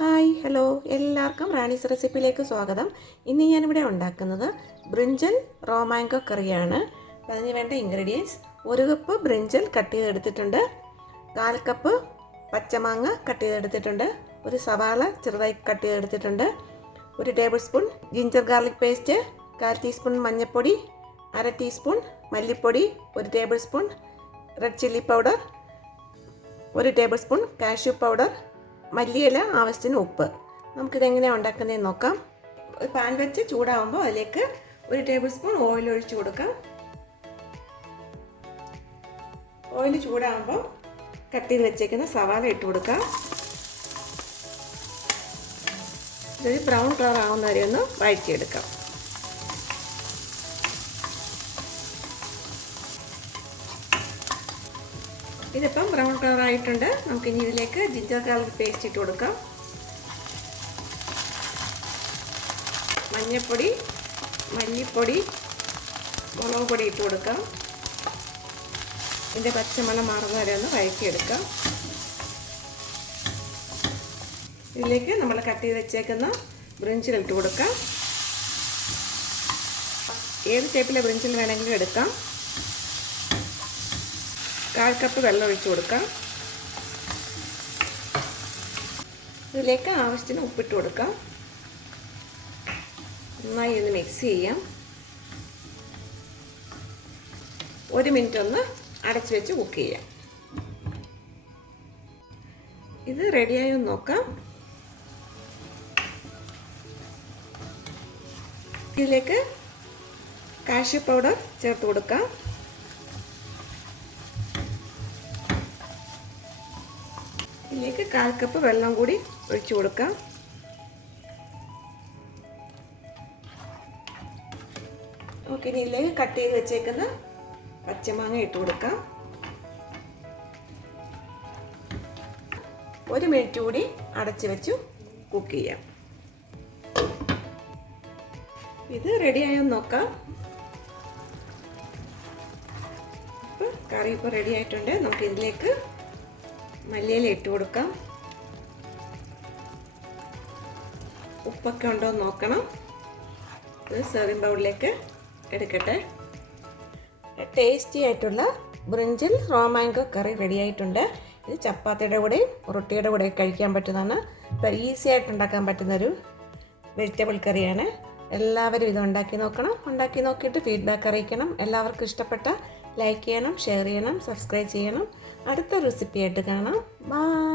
Hi hello എല്ലാവർക്കും റാണീസ് റെസിപ്പിയിലേക്ക് സ്വാഗതം. ഇന്ന് ഞാനിവിടെ ഉണ്ടാക്കുന്നത് ബ്രിഞ്ചൽ റോ മാംഗോ കറിയാണ്. അതിന് വേണ്ട ഇൻഗ്രീഡിയൻസ്: 1 കപ്പ് ബ്രിഞ്ചൽ കട്ട് ചെയ്തെടുത്തിട്ടുണ്ട്, 4 കപ്പ് പച്ചമാങ്ങ കട്ട് ചെയ്തെടുത്തിട്ടുണ്ട്, ഒരു സവാള ചെറുതായി കട്ട് ചെയ്തെടുത്തിട്ടുണ്ട്, 1 table spoon ginger garlic paste, 1/4 teaspoon മഞ്ഞൾപ്പൊടി, 1/2 ടീസ്പൂൺ മല്ലിപ്പൊടി, 1 table spoon red chilli powder, 1 table spoon cashew powder, മല്ലിയില, ആവശ്യത്തിന് ഉപ്പ്. നമുക്കിതെങ്ങനെയാണ് ഉണ്ടാക്കുന്നതെന്ന് നോക്കാം. പാൻ വെച്ച് ചൂടാകുമ്പോൾ അതിലേക്ക് 1 ടേബിൾ സ്പൂൺ ഓയിൽ ഒഴിച്ചു കൊടുക്കാം. ഓയിൽ ചൂടാകുമ്പോൾ കട്ട് ചെയ്ത് വെച്ചേക്കുന്ന സവാള ഇട്ട് കൊടുക്കാം. ഇതൊരു ബ്രൗൺ കളർ ആവുന്ന വരെ ഒന്ന് വഴറ്റിയെടുക്കാം. ഇതിപ്പം ബ്രൗൺ കളർ ആയിട്ടുണ്ട്. നമുക്കിനി ഇതിലേക്ക് ജിഞ്ചർ ഗാർലിക് പേസ്റ്റ് ഇട്ട് കൊടുക്കാം. മഞ്ഞൾപ്പൊടി, മല്ലിപ്പൊടി, മുളക് പൊടി ഇട്ട് കൊടുക്കാം. ഇതിൻ്റെ പച്ചമണം മാറുന്ന വരെ ഒന്ന് വഴറ്റിയെടുക്കാം. ഇതിലേക്ക് നമ്മൾ കട്ട് ചെയ്ത് വെച്ചേക്കുന്ന ബ്രിഞ്ചിൽ ഇട്ട് കൊടുക്കാം. ഏത് ടൈപ്പിലെ ബ്രിഞ്ചിൽ വേണമെങ്കിലും എടുക്കാം. 1/4 കപ്പ് വെള്ളം ഒഴിച്ച് കൊടുക്കാം. ഇതിലേക്ക് ആവശ്യത്തിന് ഉപ്പിട്ട് കൊടുക്കാം. നന്നായി ഒന്ന് മിക്സ് ചെയ്യാം. 1 മിനിറ്റ് ഒന്ന് അടച്ചു വെച്ച് കുക്ക് ചെയ്യാം. ഇത് റെഡിയായി ഒന്ന് നോക്കാം. ഇതിലേക്ക് കാഷ്യൂ പൗഡർ ചേർത്ത് കൊടുക്കാം. ഇതിലേക്ക് 1/4 കപ്പ് വെള്ളം കൂടി ഒഴിച്ചു കൊടുക്കാം. ഓക്കെ, ഇനി ഇതിലേക്ക് കട്ട് ചെയ്ത് വെച്ചേക്കുന്ന പച്ചമാങ്ങ ഇട്ട് കൊടുക്കാം. 1 മിനിറ്റ് കൂടി അടച്ചു വെച്ച് കുക്ക് ചെയ്യാം. ഇത് റെഡിയായോ നോക്കാം. ഇപ്പോൾ കറി ഇപ്പോൾ റെഡി ആയിട്ടുണ്ട്. നമുക്ക് ഇതിലേക്ക് മല്ലിയില ഇട്ട് കൊടുക്കാം. ഉപ്പൊക്കെ ഉണ്ടോ എന്ന് നോക്കണം. ഇത് സെർവിങ് ബൗളിലേക്ക് എടുക്കട്ടെ. ടേസ്റ്റി ആയിട്ടുള്ള brinjal raw mango curry ready ആയിട്ടുണ്ട്. ഇത് ചപ്പാത്തിയുടെ കൂടെയും റൊട്ടിയുടെ കൂടെയും കഴിക്കാൻ പറ്റുന്നതാണ്. ഇപ്പോൾ ഈസി ആയിട്ട് ഉണ്ടാക്കാൻ പറ്റുന്നൊരു വെജിറ്റബിൾ കറിയാണ്. എല്ലാവരും ഇത് ഉണ്ടാക്കി നോക്കണം. ഉണ്ടാക്കി നോക്കിയിട്ട് ഫീഡ്ബാക്ക് അറിയിക്കണം. എല്ലാവർക്കും ഇഷ്ടപ്പെട്ട ലൈക്ക് ചെയ്യണം, ഷെയർ ചെയ്യണം, സബ്സ്ക്രൈബ് ചെയ്യണം. അടുത്ത റെസിപ്പി ആയിട്ട് കാണാം. ബൈ.